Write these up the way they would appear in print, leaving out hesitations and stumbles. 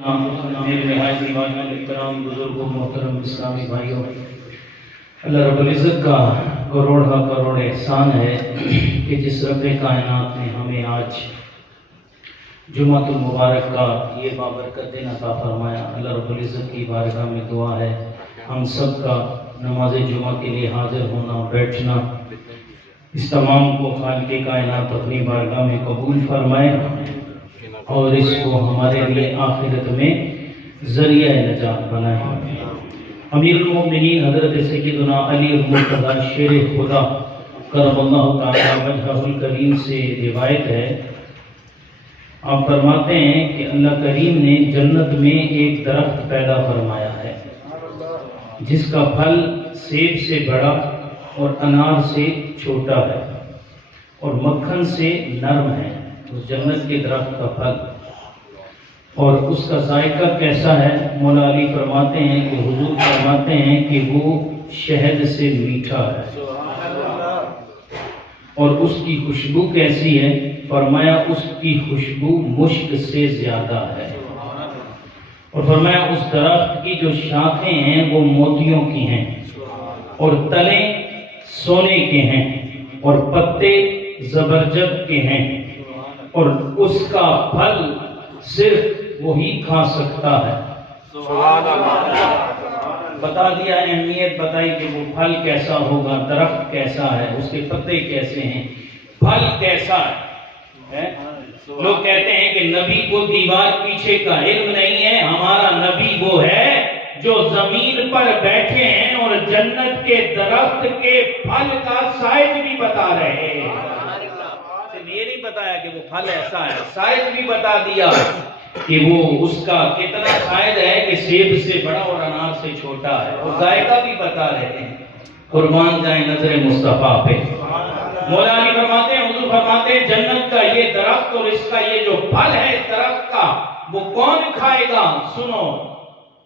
میرے نہایت احترام بزرگوں محترم اسلامی بھائیوں، اللہ رب العزت کا کروڑ احسان ہے کہ جس رب کائنات نے ہمیں آج جمعۃ المبارک کا یہ بابرکت دن عطا فرمایا۔ اللہ رب العزت کی بارگاہ میں دعا ہے ہم سب کا نماز جمعہ کے لیے حاضر ہونا بیٹھنا، اس تمام کو خالق کائنات اپنی بارگاہ میں قبول فرمائے اور اس کو ہمارے لیے آخرت میں ذریعہ نجات بنائے۔ امیر المؤمنین حضرت سیدنا علی المرتضی شیر خدا کرم اللہ تعالی وجہہ الکریم سے روایت ہے، آپ فرماتے ہیں کہ اللہ کریم نے جنت میں ایک درخت پیدا فرمایا ہے جس کا پھل سیب سے بڑا اور انار سے چھوٹا ہے اور مکھن سے نرم ہے۔ اس جنت کے درخت کا پھل اور اس کا ذائقہ کیسا ہے؟ مولا علی فرماتے ہیں کہ حضور فرماتے ہیں کہ وہ شہد سے میٹھا ہے۔ اور اس کی خوشبو کیسی ہے؟ فرمایا اس کی خوشبو مشک سے زیادہ ہے۔ اور فرمایا اس درخت کی جو شاخیں ہیں وہ موتیوں کی ہیں اور تلے سونے کے ہیں اور پتے زبرجد کے ہیں اور اس کا پھل صرف وہی کھا سکتا ہے۔ سبحان اللہ۔ بتا دیا اہمیت بتائی کہ وہ پھل کیسا ہوگا، درخت کیسا ہے، اس کے پتے کیسے ہیں، پھل کیسا ہے۔ لوگ کہتے ہیں کہ نبی کو دیوار پیچھے کا علم نہیں ہے، ہمارا نبی وہ ہے جو زمین پر بیٹھے ہیں اور جنت کے درخت کے پھل کا سائز بھی بتا رہے ہیں۔ یہ نہیں بتایا کہ وہ پھل ایسا ہے، سائز بھی بتا دیا کہ وہ اس کا کتنا سائز ہے کہ سیب سے بڑا اور انار سے چھوٹا ہے، اور ذائقہ بھی بتا رہے ہیں۔ قربان جائیں نظر مصطفیٰ پہ۔ مولا علی فرماتے ہیں، حضور فرماتے ہیں جنت کا یہ درخت اور اس کا یہ جو پھل ہے اس درخت کا وہ کون کھائے گا؟ سنو،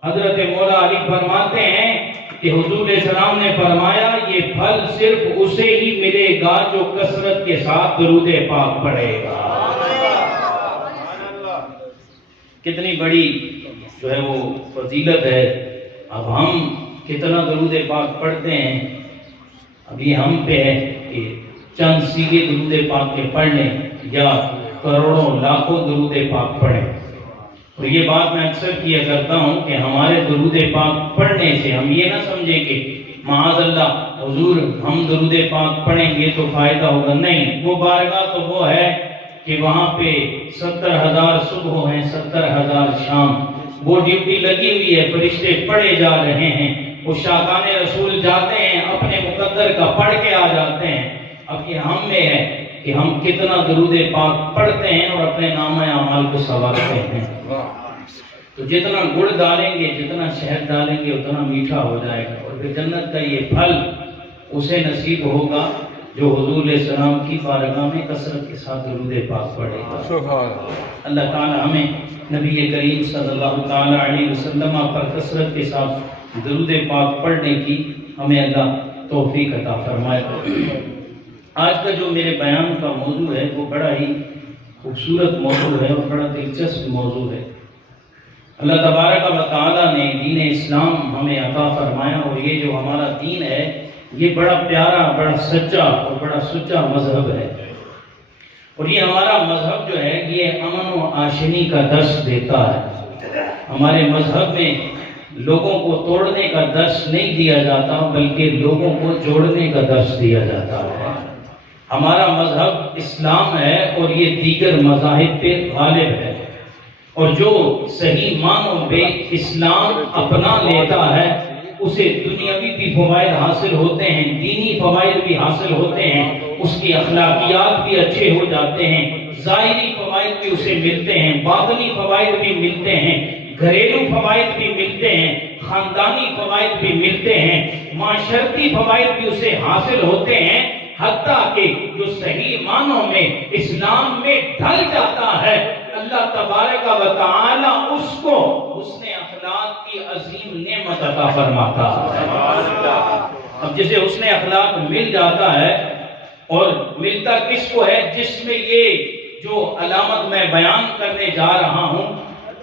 حضرت مولا علی فرماتے ہیں کہ حضور علیہ السلام نے فرمایا یہ پھل صرف اسے ہی ملے گا جو کثرت کے ساتھ درود پاک پڑھے گا۔ کتنی بڑی جو ہے وہ فضیلت ہے۔ اب ہم کتنا درود پاک پڑھتے ہیں، اب یہ ہم پہ ہے کہ چند سیگے درود پاک کے پڑھ لیں یا کروڑوں لاکھوں درود پاک پڑھیں۔ اور یہ بات میں اکثر کیا کرتا ہوں کہ ہمارے درود پاک پڑھنے سے ہم یہ نہ سمجھیں کہ معاذ اللہ حضور ہم درود پاک پڑھیں گے تو فائدہ ہوگا، نہیں، وہ بارگاہ تو وہ ہے کہ وہاں پہ 70,000 صبح ہیں، 70,000 شام، وہ ڈیوٹی لگی ہوئی ہے، فرشتے پڑھے جا رہے ہیں، وہ شاہکان رسول جاتے ہیں اپنے مقدر کا پڑھ کے آ جاتے ہیں۔ اب یہ ہم میں ہے کہ ہم کتنا درود پاک پڑھتے ہیں اور اپنے نامہ اعمال کو سنوارتے ہیں۔ تو جتنا گڑ ڈالیں گے، جتنا شہد ڈالیں گے اتنا میٹھا ہو جائے گا، اور پھر جنت کا یہ پھل اسے نصیب ہوگا جو حضور علیہ السلام کی بارگاہ میں کثرت کے ساتھ درود پاک پڑھے گا۔ اللہ تعالی ہمیں نبی کریم صلی اللہ تعالی علیہ وسلم پر کثرت کے ساتھ درود پاک پڑھنے کی ہمیں اللہ توفیق عطا فرمائے۔ آج کا جو میرے بیان کا موضوع ہے وہ بڑا ہی خوبصورت موضوع ہے اور بڑا دلچسپ موضوع ہے۔ اللہ تبارک و تعالیٰ نے دین اسلام ہمیں عطا فرمایا، اور یہ جو ہمارا دین ہے یہ بڑا پیارا، بڑا سچا اور بڑا سچا مذہب ہے، اور یہ ہمارا مذہب جو ہے یہ امن و آشنی کا درس دیتا ہے۔ ہمارے مذہب میں لوگوں کو توڑنے کا درس نہیں دیا جاتا بلکہ لوگوں کو جوڑنے کا درس دیا جاتا ہے۔ ہمارا مذہب اسلام ہے اور یہ دیگر مذاہب پہ غالب ہے، اور جو صحیح معنوں میں اسلام اپنا لیتا ہے اسے دنیاوی بھی فوائد حاصل ہوتے ہیں، دینی فوائد بھی حاصل ہوتے ہیں، اس کی اخلاقیات بھی اچھے ہو جاتے ہیں، ظاہری فوائد بھی اسے ملتے ہیں، باطنی فوائد بھی ملتے ہیں، گھریلو فوائد بھی ملتے ہیں، خاندانی فوائد بھی ملتے ہیں، معاشرتی فوائد بھی اسے حاصل ہوتے ہیں، حتیٰ کہ جو صحیح معنوں میں اسلام میں ڈھل جاتا ہے اللہ تبارک و تعالی اس کو حسن اخلاق کی عظیم نعمت عطا فرماتا ہے۔ اب جسے حسن اخلاق مل جاتا ہے، اور ملتا کس کو ہے؟ جس میں یہ جو علامت میں بیان کرنے جا رہا ہوں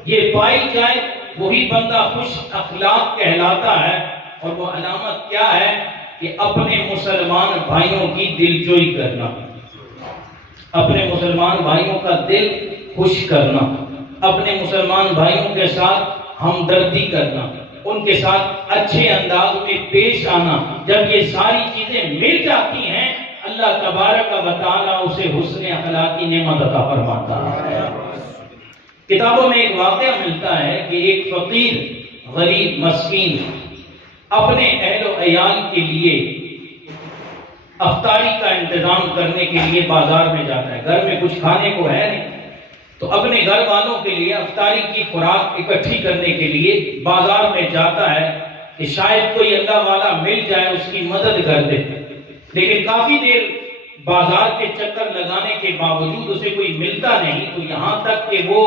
یہ پائی جائے وہی بندہ خوش اخلاق کہلاتا ہے۔ اور وہ علامت کیا ہے کہ اپنے مسلمان بھائیوں کی دلجوئی کرنا، اپنے مسلمان بھائیوں کا دل خوش کرنا، اپنے مسلمان بھائیوں کے ساتھ ہمدردی کرنا، ان کے ساتھ اچھے انداز میں پیش آنا۔ جب یہ ساری چیزیں مل جاتی ہیں اللہ تبارک و تعالیٰ اسے حسن اخلاقی نعمت عطا فرماتا ہے۔ کتابوں میں ایک واقعہ ملتا ہے کہ ایک فقیر غریب مسکین اپنے اہل و عیال کے لیے افطاری کا انتظام کرنے کے لیے بازار میں جاتا ہے۔ گھر میں کچھ کھانے کو ہے نہیں تو اپنے گھر والوں کے لیے افطاری کی خوراک اکٹھی کرنے کے لیے بازار میں جاتا ہے کہ شاید کوئی اللہ والا مل جائے اس کی مدد کر دے، لیکن کافی دیر بازار کے چکر لگانے کے باوجود اسے کوئی ملتا نہیں، تو یہاں تک کہ وہ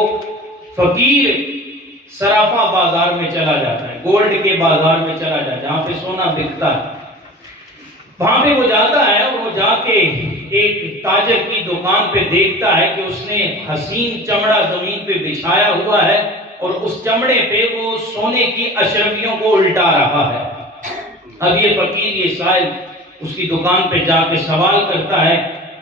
فقیر صرافہ بازار میں چلا جاتا ہے، گولڈ کے بازار میں چلا جاتا ہے جہاں پہ سونا بکتا ہے۔ وہاں پہ وہ جاتا ہے اور وہ جا کے ایک تاجر کی دکان پہ دیکھتا ہے کہ اس نے حسین چمڑا زمین پہ بچھایا ہوا ہے اور اس چمڑے پہ وہ سونے کی اشرفیوں کو الٹا رہا ہے۔ اب یہ فقیر یہ سائل اس کی دکان پہ جا کے سوال کرتا ہے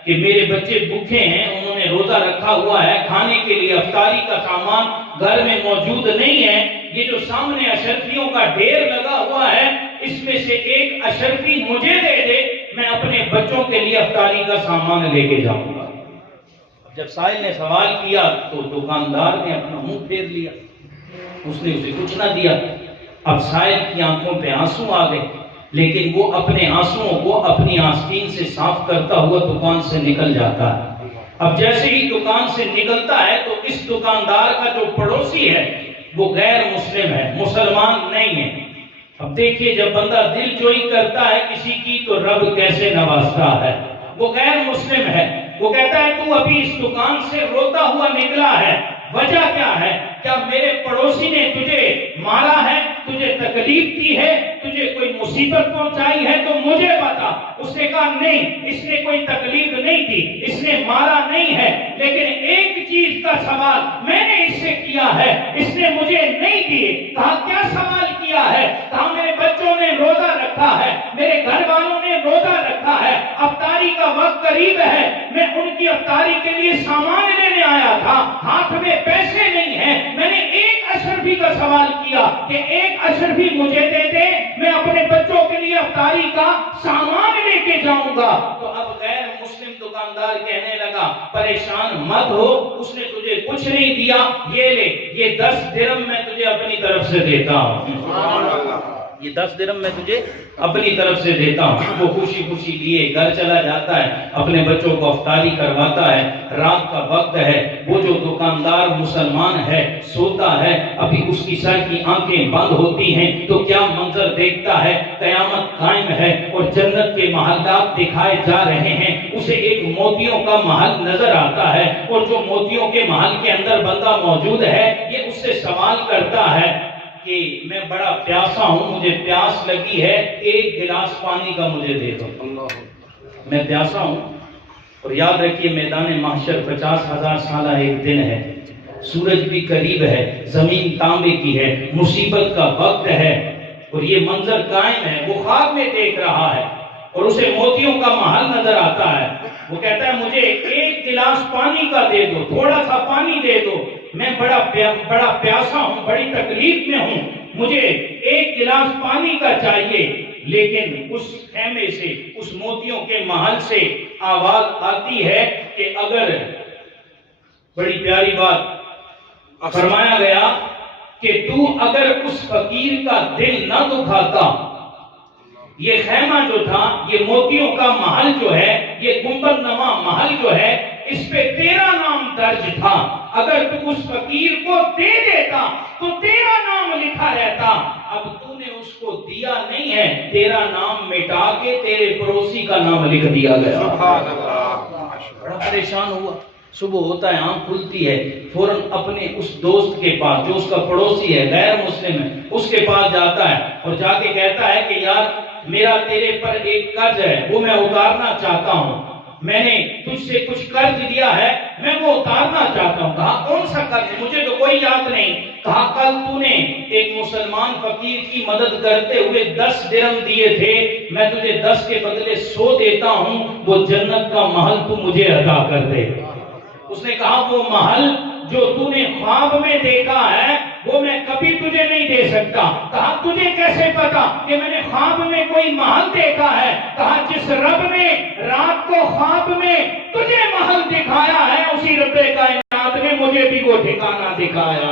کہ میرے بچے بھوکے ہیں، انہوں نے روزہ رکھا ہوا ہے، کھانے کے لیے افطاری کا سامان گھر میں موجود نہیں ہے، یہ جو سامنے اشرفیوں کا ڈھیر لگا ہوا ہے اس میں سے ایک اشرفی مجھے دے دے، میں اپنے بچوں کے لیے افطاری کا سامان لے کے جاؤں گا۔ جب سائل نے سوال کیا تو دکاندار نے اپنا منہ پھیر لیا، اس نے اسے کچھ نہ دیا۔ اب سائل کی آنکھوں پہ آنسو آ گئے، لیکن وہ اپنے آنسوؤں کو اپنی آستین سے صاف کرتا ہوا دکان سے نکل جاتا ہے۔ اب جیسے ہی دکان سے نکلتا ہے تو اس دکاندار کا جو پڑوسی ہے وہ غیر مسلم ہے، مسلمان نہیں ہے۔ اب دیکھیے جب بندہ دل جوئی کرتا ہے کسی کی تو رب کیسے نوازتا ہے۔ وہ غیر مسلم ہے، وہ کہتا ہے تو ابھی اس دکان سے روتا ہوا نکلا ہے، وجہ کیا ہے؟ کیا میرے پڑوسی نے تجھے مارا ہے، تجھے تکلیف دی ہے، تجھے کوئی مصیبت پہنچائی ہے تو مجھے بتا۔ اس نے کہا نہیں، اس نے کوئی تکلیف نہیں دی، اس نے مارا نہیں ہے، لیکن ایک چیز کا سوال میں نے اس سے کیا ہے، اس نے مجھے نہیں دیے۔ کہا کیا سوال کیا ہے؟ کہا میرے بچوں نے روزہ رکھا ہے، میرے گھر والوں نے روزہ رکھا ہے، افطاری کا وقت قریب ہے، میں ان کی افطاری کے لیے سامان لینے آیا تھا، ہاتھ میں پیسے نہیں ہیں، میں نے ایک اشرفی کا سوال کیا کہ ایک اشرفی مجھے دے دے، میں اپنے بچوں کے لیے افطاری کا سامان لے کے جاؤں گا۔ تو اب غیر مسلم دکاندار کہنے لگا پریشان مت ہو، اس نے تجھے کچھ نہیں دیا، یہ لے، یہ 10 درہم میں تجھے اپنی طرف سے دیتا ہوں، یہ 10 درہم میں تجھے اپنی طرف سے دیتا ہوں۔ وہ خوشی خوشی لیے گھر چلا جاتا ہے، اپنے بچوں کو افطاری کرواتا ہے۔ رات کا وقت ہے، وہ جو دکاندار مسلمان ہے سوتا ہے، ابھی اس کی سر کی آنکھیں بند ہوتی ہیں تو کیا منظر دیکھتا ہے؟ قیامت قائم ہے اور جنت کے محلات دکھائے جا رہے ہیں، اسے ایک موتیوں کا محل نظر آتا ہے، اور جو موتیوں کے محل کے اندر بندہ موجود ہے یہ اس سے سوال کرتا ہے کہ میں بڑا پیاسا ہوں، مجھے پیاس لگی ہے، ایک گلاس پانی کا مجھے دے دو، میں پیاسا ہوں۔ اور یاد رکھیے میدان محشر 50,000 سالہ ایک دن ہے، سورج بھی قریب ہے، زمین تانبے کی ہے، مصیبت کا وقت ہے، اور یہ منظر قائم ہے، وہ خواب میں دیکھ رہا ہے اور اسے موتیوں کا محل نظر آتا ہے۔ وہ کہتا ہے مجھے ایک گلاس پانی کا دے دو، تھوڑا سا پانی دے دو، میں بڑا پیاسا ہوں، بڑی تکلیف میں ہوں، مجھے ایک گلاس پانی کا چاہیے۔ لیکن اس خیمے سے، اس موتیوں کے محل سے آواز آتی ہے کہ اگر، بڑی پیاری بات فرمایا گیا کہ تو اگر اس فقیر کا دل نہ دکھاتا، یہ خیمہ جو تھا، یہ موتیوں کا محل جو ہے، یہ گنبد نما محل جو ہے، اس پہ تیرا نام درج تھا، اگر تو اس فقیر کو دے دیتا تو تیرا نام لکھا رہتا، اب تو نے اس کو دیا نہیں ہے، تیرا نام مٹا کے تیرے پڑوسی کا نام لکھ دیا گیا۔ بڑا پریشان ہوا، صبح ہوتا ہے، آنکھ کھلتی ہے، فوراً اپنے اس دوست کے پاس جو اس کا پڑوسی ہے، غیر مسلم ہے، اس کے پاس جاتا ہے اور جا کے کہتا ہے کہ یار میرا تیرے پر ایک قرض ہے، وہ میں اتارنا چاہتا ہوں، میں نے تجھ سے کچھ قرض لیا ہے، میں وہ اتارنا چاہتا ہوں۔ کہا کون سا قرض؟ مجھے تو کوئی یاد نہیں۔ کہا کل تو نے ایک مسلمان فقیر کی مدد کرتے ہوئے 10 درہم دیے تھے، میں تجھے 10 کے بدلے 100 دیتا ہوں، وہ جنت کا محل تو مجھے عطا کر دے۔ اس نے کہا وہ محل جو تو نے خواب میں دیکھا ہے وہ میں کبھی تجھے نہیں دے سکتا۔ کہا تجھے کیسے پتا کہ میں نے خواب میں کوئی محل دیکھا ہے؟ کہا جس رب نے رات کو خواب میں تجھے محل دکھایا ہے، اسی رب کائنات نے مجھے بھی وہ ٹھکانہ دکھایا۔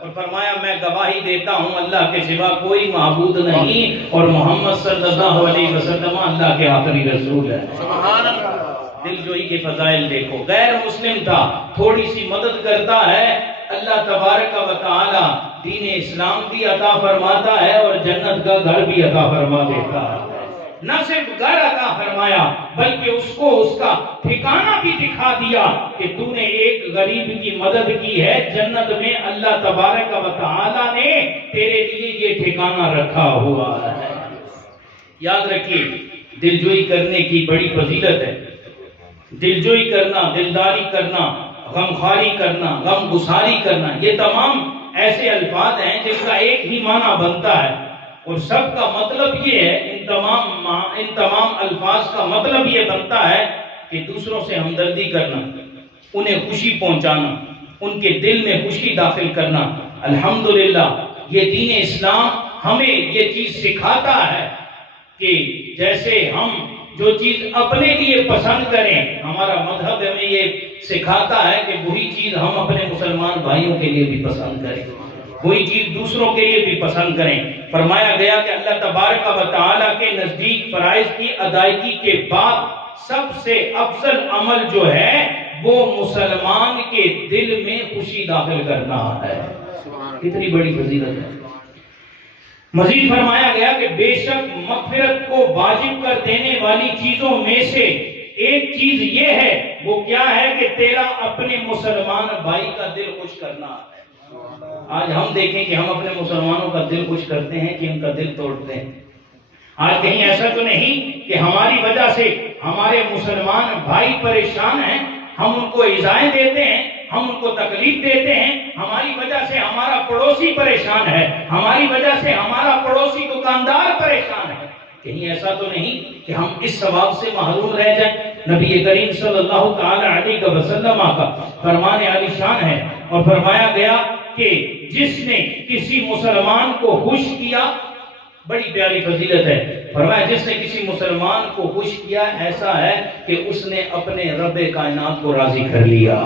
اور فرمایا میں گواہی دیتا ہوں اللہ کے سوا کوئی معبود نہیں، اور محمد صلی اللہ علیہ وسلم اللہ کے آخری رسول ہے۔ سبحان اللہ۔ دل جوئی کے فضائل دیکھو، غیر مسلم تھا، تھوڑی سی مدد کرتا ہے، اللہ تبارک و تعالی دین اسلام بھی عطا فرماتا ہے اور جنت کا گھر بھی عطا فرما دیتا ہے۔ نہ صرف گھر عطا فرمایا بلکہ اس کو اس کا ٹھکانہ بھی دکھا دیا کہ تو نے ایک غریب کی مدد کی ہے، جنت میں اللہ تبارک و تعالی نے تیرے لیے یہ ٹھکانہ رکھا ہوا ہے۔ یاد رکھیے دلجوئی کرنے کی بڑی فضیلت ہے۔ دلجوئی کرنا، دلداری کرنا، غمخواری کرنا، غم گساری کرنا، یہ تمام ایسے الفاظ ہیں جن کا ایک ہی معنی بنتا ہے، اور سب کا مطلب یہ ہے، ان تمام الفاظ کا مطلب یہ بنتا ہے کہ دوسروں سے ہمدردی کرنا، انہیں خوشی پہنچانا، ان کے دل میں خوشی داخل کرنا۔ الحمدللہ یہ دین اسلام ہمیں یہ چیز سکھاتا ہے کہ جیسے ہم جو چیز اپنے لیے پسند کریں، ہمارا مذہب ہمیں یہ سکھاتا ہے کہ وہی چیز ہم اپنے مسلمان بھائیوں کے لیے بھی پسند کریں، وہی چیز دوسروں کے لیے بھی پسند کریں۔ فرمایا گیا کہ اللہ تبارک و تعالی کے نزدیک فرائض کی ادائیگی کے بعد سب سے افضل عمل جو ہے وہ مسلمان کے دل میں خوشی داخل کرنا ہے۔ کتنی بڑی فضیلت ہے۔ مزید فرمایا گیا کہ بے شک مغفرت کو واجب کر دینے والی چیزوں میں سے ایک چیز یہ ہے، وہ کیا ہے کہ تیرا اپنے مسلمان بھائی کا دل خوش کرنا ہے۔ آج ہم دیکھیں کہ ہم اپنے مسلمانوں کا دل خوش کرتے ہیں کہ ان کا دل توڑتے ہیں۔ آج کہیں ایسا تو نہیں کہ ہماری وجہ سے ہمارے مسلمان بھائی پریشان ہیں، ہم ان کو ایذائیں دیتے ہیں، ہم ان کو تکلیف دیتے ہیں، ہماری وجہ سے ہمارا پڑوسی پریشان ہے، ہماری وجہ سے ہمارا پڑوسی دکاندار پریشان ہے۔ کہیں ایسا تو نہیں کہ ہم اس ثواب سے محروم رہ جائیں۔ نبی کریم صلی اللہ تعالی علیہ وسلم کا فرمان عالی شان ہے، اور فرمایا گیا کہ جس نے کسی مسلمان کو خوش کیا، بڑی پیاری فضیلت ہے، فرمایا جس نے کسی مسلمان کو خوش کیا ایسا ہے کہ اس نے اپنے رب کائنات کو راضی کر لیا۔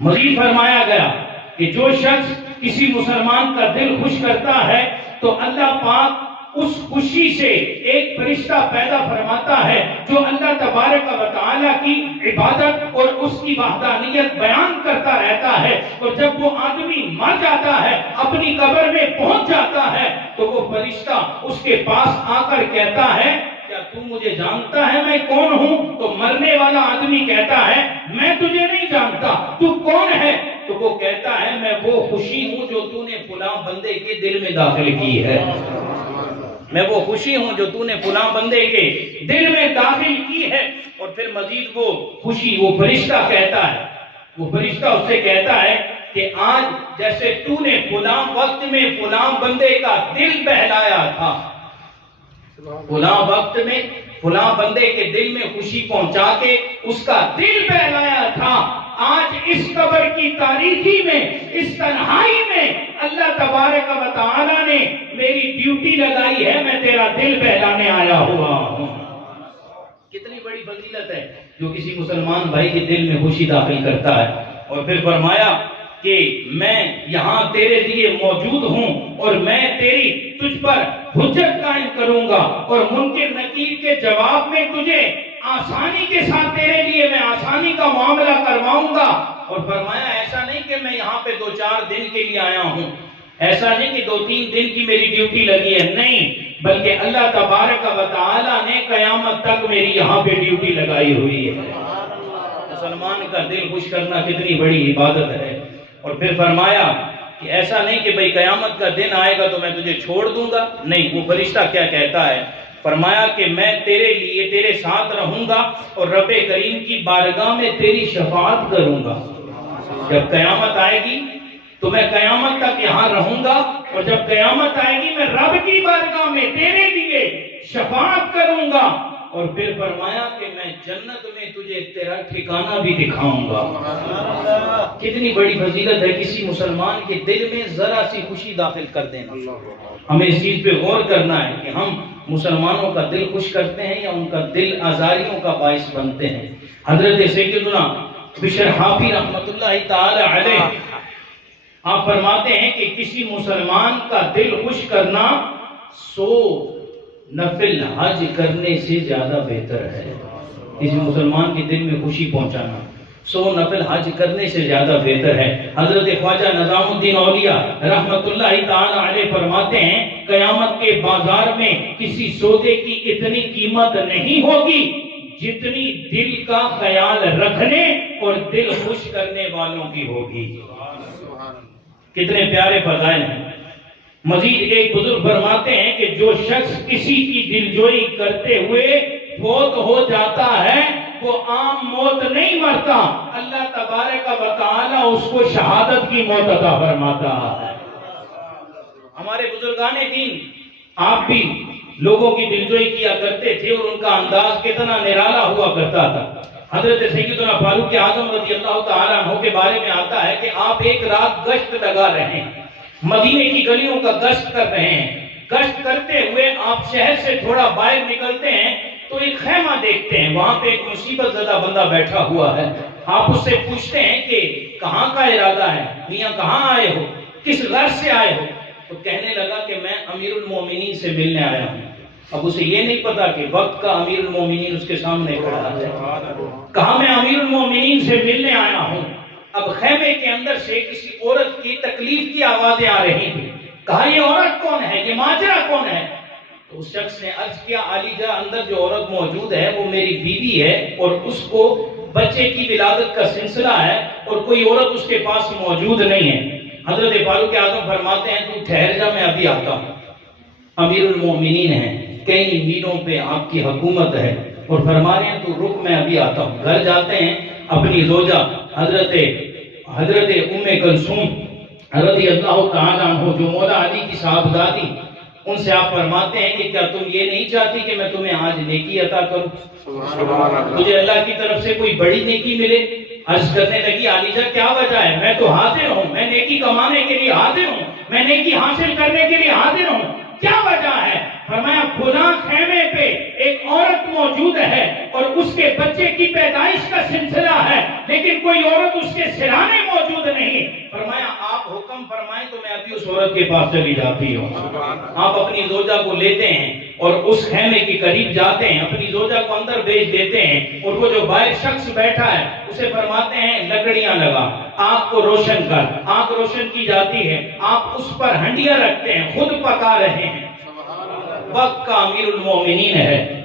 مزید فرمایا گیا کہ جو شخص کسی مسلمان کا دل خوش کرتا ہے تو اللہ پاک اس خوشی سے ایک فرشتہ پیدا فرماتا ہے جو اللہ تبارک و تعالی کی عبادت اور اس کی وحدانیت بیان کرتا رہتا ہے، اور جب وہ آدمی مر جاتا ہے، اپنی قبر میں پہنچ جاتا ہے، تو وہ فرشتہ اس کے پاس آ کر کہتا ہے کیا تو مجھے جانتا ہے میں کون ہوں؟ تو مرنے والا آدمی کہتا ہے میں تجھے نہیں جانتا، تو کون ہے؟ تو وہ کہتا ہے میں وہ خوشی ہوں جو تو نے فلاں بندے کے دل میں داخل کی ہے، میں وہ خوشی ہوں جو تو نے فلاں بندے کے دل میں داخل کی ہے۔ اور پھر مزید وہ خوشی وہ فرشتہ کہتا ہے، وہ فرشتہ اس سے کہتا ہے کہ آج جیسے تو نے فلاں وقت میں فلاں بندے کا دل بہلایا تھا، فلاں وقت میں فلاں بندے کے دل میں خوشی پہنچا کے اس کا دل بہلایا تھا، آج اس قبر کی تاریکی میں، اس تنہائی میں اللہ تبارک و تعالی نے میری ڈیوٹی لگائی ہے، میں تیرا دل بہلانے آیا ہوا ہوں۔ کتنی بڑی فضیلت ہے جو کسی مسلمان بھائی کے دل میں خوشی داخل کرتا ہے۔ اور پھر فرمایا کہ میں یہاں تیرے لیے موجود ہوں اور میں تیری تجھ پر حجت قائم کروں گا، اور منکر نکیر کے جواب میں تجھے آسانی کے ساتھ تیرے لیے میں آسانی کا معاملہ کرواؤں گا۔ اور فرمایا ایسا نہیں کہ میں یہاں پہ 2-4 دن کے لیے آیا ہوں، ایسا نہیں کہ 2-3 دن کی میری ڈیوٹی لگی ہے، نہیں، بلکہ اللہ تبارک و تعالی نے قیامت تک میری یہاں پہ ڈیوٹی لگائی ہوئی ہے۔ مسلمان کا دل خوش کرنا کتنی بڑی عبادت ہے۔ اور پھر فرمایا کہ ایسا نہیں کہ بھئی قیامت کا دن آئے گا تو میں تجھے چھوڑ دوں گا، نہیں، وہ فرشتہ کیا کہتا ہے فرمایا کہ میں تیرے لیے تیرے ساتھ رہوں گا اور رب کریم کی بارگاہ میں تیری شفاعت کروں گا. جب قیامت آئے گی تو میں قیامت تک یہاں رہوں گا، اور جب قیامت آئے گی میں رب کی بارگاہ میں تیرے لیے شفاعت کروں گا. اور پھر فرمایا کہ میں جنت میں تجھے تیرا ٹھکانہ بھی دکھاؤں گا. کتنی بڑی فضیلت ہے کسی مسلمان کے دل میں ذرا سی خوشی داخل کر دینا. ہمیں اس چیز پہ غور کرنا ہے کہ ہم مسلمانوں کا دل خوش کرتے ہیں یا ان کا دل آزاریوں کا باعث بنتے ہیں. حضرت سیدنا بشر حافی رحمت اللہ تعالی علیہ آپ فرماتے ہیں کہ کسی مسلمان کا دل خوش کرنا 100 نفل حج کرنے سے زیادہ بہتر ہے. کسی مسلمان کے دل میں خوشی پہنچانا 100 نفل حج کرنے سے زیادہ بہتر ہے. حضرت خواجہ نظام الدین اولیاء رحمت اللہ تعالی علیہ فرماتے ہیں قیامت کے بازار میں کسی سودے کی اتنی قیمت نہیں ہوگی جتنی دل کا خیال رکھنے اور دل خوش کرنے والوں کی ہوگی. کتنے پیارے فضائل ہیں. مزید ایک بزرگ فرماتے ہیں کہ جو شخص کسی کی دلجوئی کرتے ہوئے فوت ہو جاتا ہے وہ عام موت نہیں مرتا، اللہ تبارک و تعالی اس کو شہادت کی موت عطا فرماتا ہے. ہمارے بزرگان دین آپ بھی لوگوں کی دلجوئی کیا کرتے تھے اور ان کا انداز کتنا نرالا ہوا کرتا تھا. حضرت سیدنا فاروق اعظم رضی اللہ تعالیٰ عنہ کے بارے میں آتا ہے کہ آپ ایک رات گشت لگا رہے ہیں، مدینے کی گلیوں کا گشت کر رہے ہیں. گشت کرتے ہوئے آپ شہر سے تھوڑا باہر نکلتے ہیں تو ایک خیمہ دیکھتے ہیں، وہاں پہ ایک مصیبت زدہ بندہ بیٹھا ہوا ہے. آپ اس سے پوچھتے ہیں کہ کہاں کا ارادہ ہے میاں، کہاں آئے ہو، کس غرض سے آئے ہو؟ تو کہنے لگا کہ میں امیر المومنین سے ملنے آیا ہوں. اب اسے یہ نہیں پتا کہ وقت کا امیر المومنین اس کے سامنے کھڑا ہے. کہا میں امیر المومنین سے ملنے آیا ہوں. اب خیمے کے اندر سے کسی عورت کی تکلیف کی آوازیں آ رہی تھی. کہا یہ عورت کون ہے، یہ ماجرا کون ہے؟ تو اس شخص نے عرض کیا علی جا اندر جو عورت موجود ہے وہ میری بیوی ہے اور اس کو بچے کی ولادت کا سلسلہ ہے اور کوئی عورت اس کے پاس موجود نہیں ہے. حضرت فاروق اعظم فرماتے ہیں تو ٹھہر جا میں ابھی آتا ہوں. امیر المومنین ہیں، کئی میلوں پہ آپ کی حکومت ہے اور فرما رہے ہیں تو رک میں ابھی آتا ہوں. گھر جاتے ہیں، اپنی زوجہ حضرت ام کلثوم رضی اللہ تعالیٰ عنہ جو مولا علی کی صاحبزادی، ان سے آپ فرماتے ہیں کہ کیا تم یہ نہیں چاہتی کہ میں تمہیں آج نیکی عطا کروں، تجھے اللہ کی طرف سے کوئی بڑی نیکی ملے؟ عرض کرنے لگی علی جا کیا وجہ ہے، میں تو حاضر ہوں، میں نیکی کمانے کے لیے حاضر ہوں، میں نیکی حاصل کرنے کے لیے حاضر ہوں، کیا وجہ ہے؟ فرمایا فلاں خیمے پہ ایک عورت موجود ہے اور اس کے بچے کی پیدائش کا سلسلہ ہے لیکن کوئی عورت اس کے سرانے موجود نہیں. فرمایا آپ حکم فرمائیں تو میں ابھی اس عورت کے پاس چلی جاتی ہوں. آپ اپنی زوجہ کو لیتے ہیں اور اس خیمے کے قریب جاتے ہیں، اپنی زوجہ کو اندر بھیج دیتے ہیں اور وہ جو باہر شخص بیٹھا ہے اسے فرماتے ہیں لکڑیاں لگا، آگ کو روشن کر. آگ روشن کی جاتی ہے، آپ اس پر ہنڈیاں رکھتے ہیں، خود پکا رہے ہیں. وقت کا امیر المومنین ہے،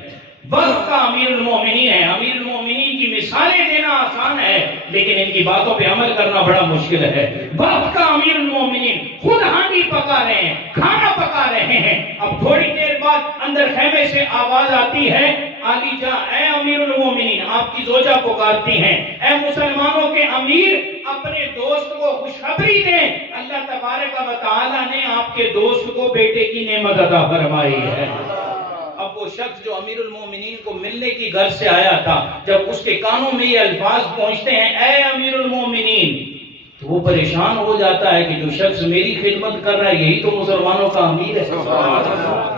وقت کا امیر المومنین ہے. امیر المومنین کی مثالیں دینا آسان ہے لیکن ان کی باتوں پہ عمل کرنا بڑا مشکل ہے. وقت کا امیر المومنین خود ہانڈی پکا رہے ہیں، کھانا پکا رہے ہیں. اب تھوڑی دیر بعد اندر خیمے سے آواز آتی ہے علی جا اے امیر المومنین، آپ کی زوجہ پکارتی ہیں اے مسلمانوں کے امیر اپنے دوست کو خوشخبری دیں، اللہ تبارک و تعالی نے آپ کے دوست کو بیٹے کی نعمت عطا فرمائی ہے. اب وہ شخص جو امیر المومنین کو ملنے کی غرض سے آیا تھا، جب اس کے کانوں میں یہ الفاظ پہنچتے ہیں اے امیر المومنین، تو وہ پریشان ہو جاتا ہے کہ جو شخص میری خدمت کر رہا ہے یہی تو مسلمانوں کا امیر ہے،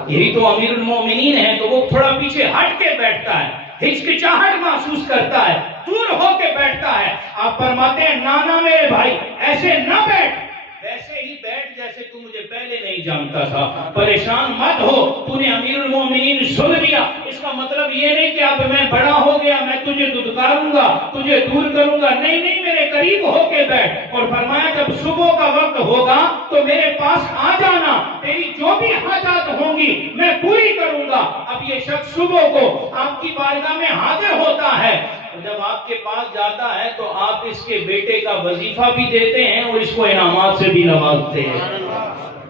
یہی تو امیر المومنین ہے. تو وہ تھوڑا پیچھے ہٹ کے بیٹھتا ہے، ہچکچاہٹ محسوس کرتا ہے، دور ہو کے بیٹھتا ہے. آپ فرماتے ہیں نانا میرے بھائی ایسے نہ بیٹھ، ویسے ہی بیٹھ جیسے تو مجھے پہلے نہیں جانتا تھا. پریشان مت ہو، تو نے امیر المومنین سن لیا. اس کا مطلب یہ نہیں کہ اب میں بڑا ہو گیا میں تجھے دھتکاروں گا، تجھے دور کروں گا. نہیں نہیں، میرے قریب ہو کے بیٹھ. اور فرمایا جب صبح کا وقت ہوگا تو میرے پاس آ جانا، تیری جو بھی حاجات ہوں گی میں پوری کروں گا. اب یہ شخص صبح کو آپ کی بارگاہ میں حاضر ہوتا ہے. جب آپ کے پاس جاتا ہے تو آپ اس کے بیٹے کا وظیفہ بھی دیتے ہیں اور اس کو انعامات سے بھی نوازتے ہیں.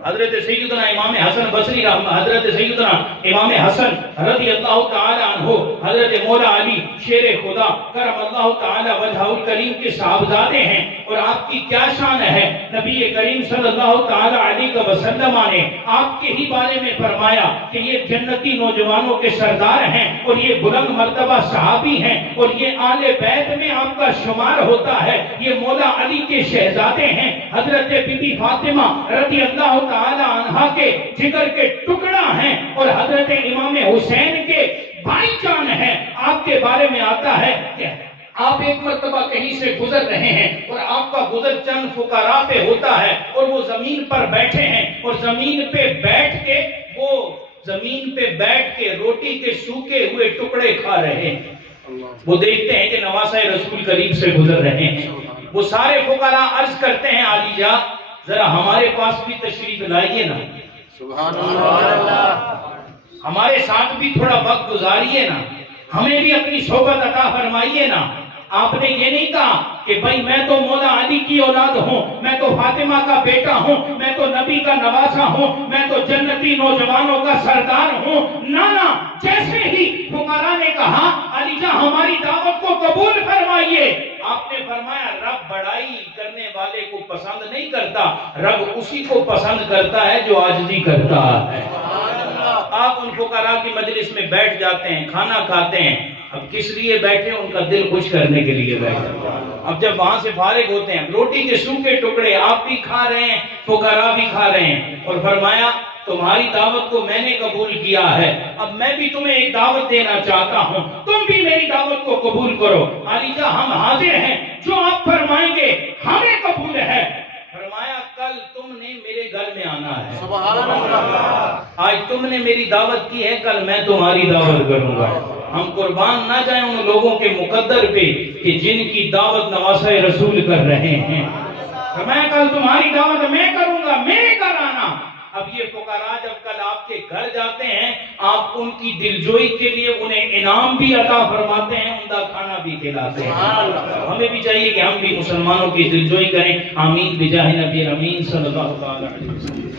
حضرت سیدنا امام حسن بصری رحمہ، حضرت سیدنا امام حسن رضی اللہ تعالی عنہ، حضرت مولا علی شیر خدا کرم اللہ تعالی وجہہ الکریم کے صاحبزادے ہیں، اور آپ کی کیا شان ہے، نبی کریم صلی اللہ تعالی علیہ وسلم نے آپ کے ہی بارے میں فرمایا کہ یہ جنتی نوجوانوں کے سردار ہیں، اور یہ بلند مرتبہ صحابی ہیں، اور یہ آل بیت میں آپ کا شمار ہوتا ہے، یہ مولا علی کے شہزادے ہیں، حضرت بی بی فاطمہ رضی اللہ تعالی عنہا کے جگر کے ٹکڑا ہیں، اور حضرت امام حسین کے بھائی جان ہیں۔ آپ کے بارے میں آتا ہے کہ آپ ایک مرتبہ کہیں سے گزر رہے ہیں، اور آپ کا گزر چند فقراء پہ ہوتا ہے، اور وہ زمین پر بیٹھے ہیں، اور زمین پہ بیٹھ کے روٹی کے سوکھے ہوئے ٹکڑے کھا رہے ہیں۔ وہ دیکھتے ہیں کہ نواسہ رسول کریم سے گزر رہے ہیں۔ وہ سارے فقراء عرض کرتے ہیں علی جا ذرا ہمارے پاس بھی تشریف لائیے نا، سبحان اللہ، ہمارے ساتھ بھی تھوڑا وقت گزاریے نا، ہمیں بھی اپنی صحبت عطا فرمائیے نا۔ آپ نے یہ نہیں کہا کہ بھائی میں تو مولا علی کی اولاد ہوں، میں تو فاطمہ کا بیٹا ہوں، میں تو نبی کا نواسہ ہوں، میں تو جنتی نوجوانوں کا سردار ہوں، نانا جیسے ہی فقراء نے کہا علی جان ہماری دعوت کو قبول فرمائیے، آپ نے فرمایا رب بڑائی کرنے والے کو پسند نہیں کرتا، رب اسی کو پسند کرتا ہے جو عاجزی کرتا ہے۔ آپ ان فقراء کی مجلس میں بیٹھ جاتے ہیں، کھانا کھاتے ہیں، اب کس لیے بیٹھے؟ ان کا دل خوش کرنے کے لیے بیٹھے۔ اب جب وہاں سے فارغ ہوتے ہیں، روٹی کے سوکھے ٹکڑے آپ بھی کھا رہے ہیں، فقراء بھی کھا رہے ہیں، اور فرمایا تمہاری دعوت کو میں نے قبول کیا ہے، اب میں بھی تمہیں ایک دعوت دینا چاہتا ہوں، تم بھی میری دعوت کو قبول کرو۔ علی جان ہم حاضر ہیں، جو آپ فرمائیں گے ہمیں قبول ہے۔ فرمایا کل تم نے میرے گھر میں آنا ہے، سبحان اللہ، آج تم نے میری دعوت کی ہے، کل میں تمہاری دعوت کروں گا۔ ہم قربان نہ جائیں ان لوگوں کے مقدر پہ کہ جن کی دعوت نواسہ رسول کر رہے ہیں۔ میں کل تمہاری دعوت میں کروں گا، میرے گھر آنا۔ اب یہ فقراء جب کل آپ کے گھر جاتے ہیں، آپ ان کی دلجوئی کے لیے انہیں انعام بھی عطا فرماتے ہیں، عمدہ کھانا بھی کھلاتے ہیں۔ ہمیں بھی چاہیے کہ ہم بھی مسلمانوں کی دلجوئی کریں۔ آمین بجاہ نبی امین صلی اللہ علیہ وسلم۔